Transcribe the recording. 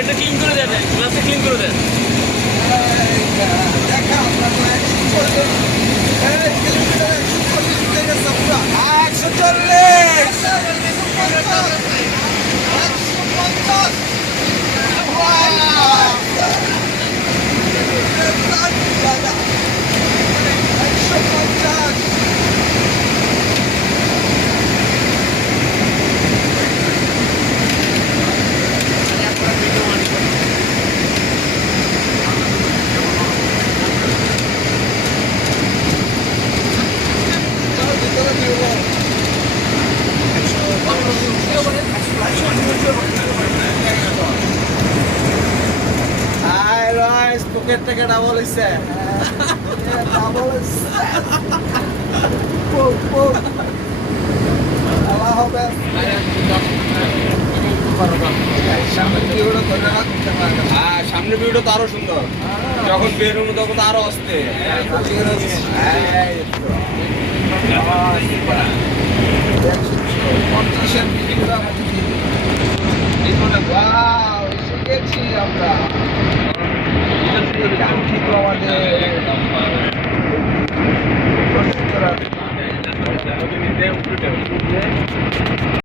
একটা ক্লিন করে দেন, গ্লাসে ক্লিন করে দেন। পকেট থেকে ডাবল হইছে, ডাবল হইছে। সামনে ভিউটা তো আরো সুন্দর, যখন বের হবো তখন আরো আসতে। আমরা আমাদের